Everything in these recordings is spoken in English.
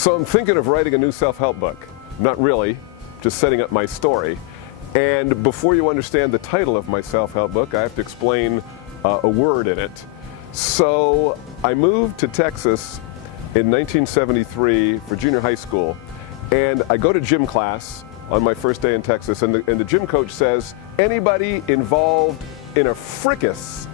So I'm thinking of writing a new self-help book. Not really, just setting up my story. And before you understand the title of my self-help book, I have to explain a word in it. So I moved to Texas in 1973 for junior high school, and I go to gym class on my first day in Texas, and the gym coach says, anybody involved in a fracas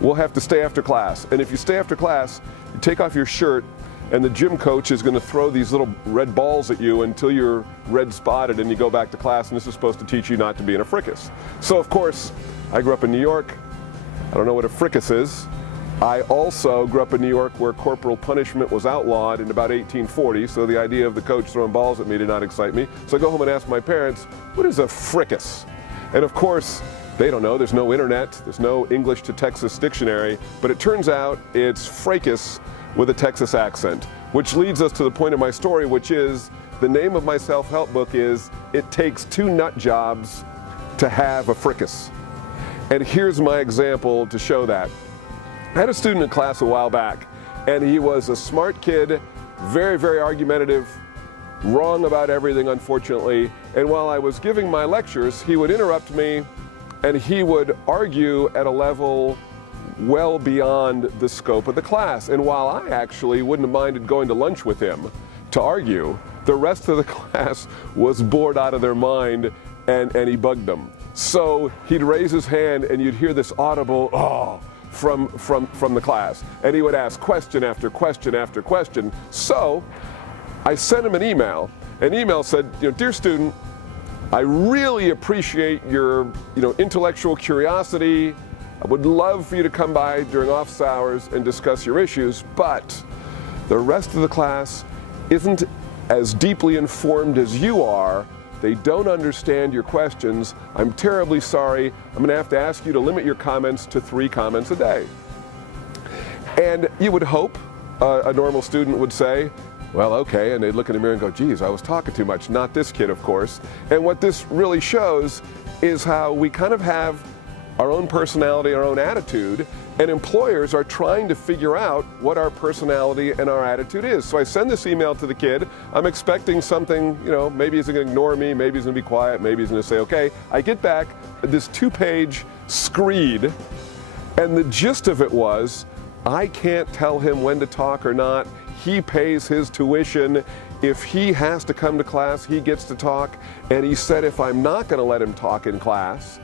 will have to stay after class. And if you stay after class, you take off your shirt, and the gym coach is going to throw these little red balls at you until you're red spotted and you go back to class, and this is supposed to teach you not to be in a fracas. So of course, I grew up in New York. I don't know what a fracas is. I also grew up in New York where corporal punishment was outlawed in about 1840, so the idea of the coach throwing balls at me did not excite me. So I go home and ask my parents, what is a fracas? And of course, they don't know. There's no internet, there's no English to Texas dictionary, but it turns out it's fracas with a Texas accent, which leads us to the point of my story, which is the name of my self-help book is It Takes Two Nut Jobs to Have a Fracas. And here's my example to show that. I had a student in class a while back, and he was a smart kid, very, very argumentative, wrong about everything, unfortunately. And while I was giving my lectures, he would interrupt me, and he would argue at a level well beyond the scope of the class. And while I actually wouldn't have minded going to lunch with him to argue, the rest of the class was bored out of their mind, and he bugged them. So he'd raise his hand, and you'd hear this audible, oh, from the class. And he would ask question after question after question. So I sent him an email. An email said, dear student, I really appreciate your intellectual curiosity. I would love for you to come by during office hours and discuss your issues, but the rest of the class isn't as deeply informed as you are. They don't understand your questions. I'm terribly sorry. I'm going to ask you to limit your comments to 3 comments a day. And you would hope a normal student would say, well, okay, and they'd look in the mirror and go, geez, I was talking too much. Not this kid, of course. And what this really shows is how we kind of have our own personality, our own attitude, and employers are trying to figure out what our personality and our attitude is. So I send this email to the kid. I'm expecting something, maybe he's going to ignore me, maybe he's going to be quiet, maybe he's going to say, okay. I get back this 2-page screed, and the gist of it was, I can't tell him when to talk or not. He pays his tuition. If he has to come to class, he gets to talk. And he said, if I'm not going to let him talk in class,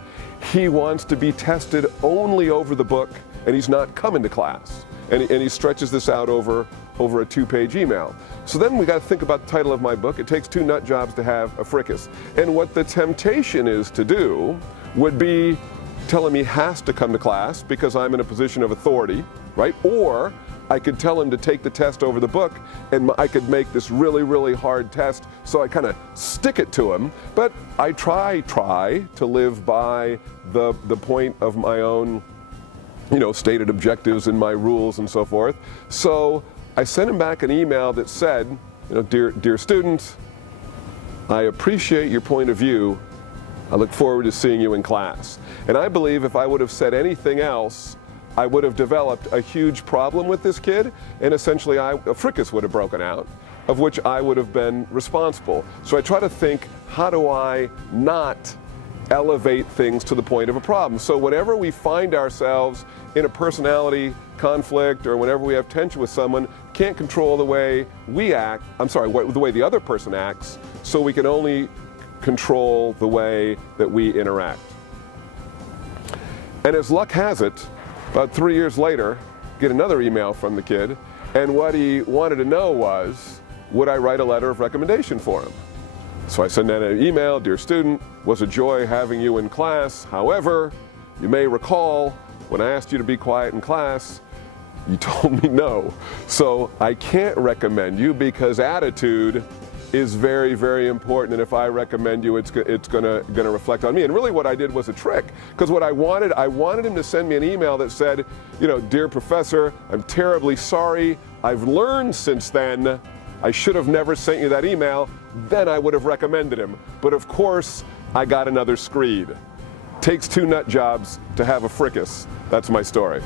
he wants to be tested only over the book, and he's not coming to class. And he stretches this out over a 2-page email. So then we got to think about the title of my book. It Takes Two Nut Jobs to Have a Fracas. And what the temptation is to do would be tell him he has to come to class because I'm in a position of authority, right? Or I could tell him to take the test over the book, and I could make this really, really hard test, so I kind of stick it to him. But I try to live by the point of my own, stated objectives and my rules and so forth. So I sent him back an email that said, dear student, I appreciate your point of view. I look forward to seeing you in class. And I believe if I would have said anything else, I would have developed a huge problem with this kid, and essentially a fracas would have broken out, of which I would have been responsible. So I try to think, how do I not elevate things to the point of a problem? So whenever we find ourselves in a personality conflict, or whenever we have tension with someone, can't control the way we act, the way the other person acts, so we can only control the way that we interact. And as luck has it, about 3 years later, get another email from the kid, and what he wanted to know was, would I write a letter of recommendation for him? So I sent out an email, dear student, was a joy having you in class. However, you may recall, when I asked you to be quiet in class, you told me no. So I can't recommend you because attitude is very, very important, and if I recommend you, it's gonna reflect on me. And really what I did was a trick, because what I wanted him to send me an email that said, dear professor, I'm terribly sorry, I've learned since then, I should have never sent you that email, then I would have recommended him. But of course, I got another screed. Takes 2 nut jobs to have a fracas. That's my story.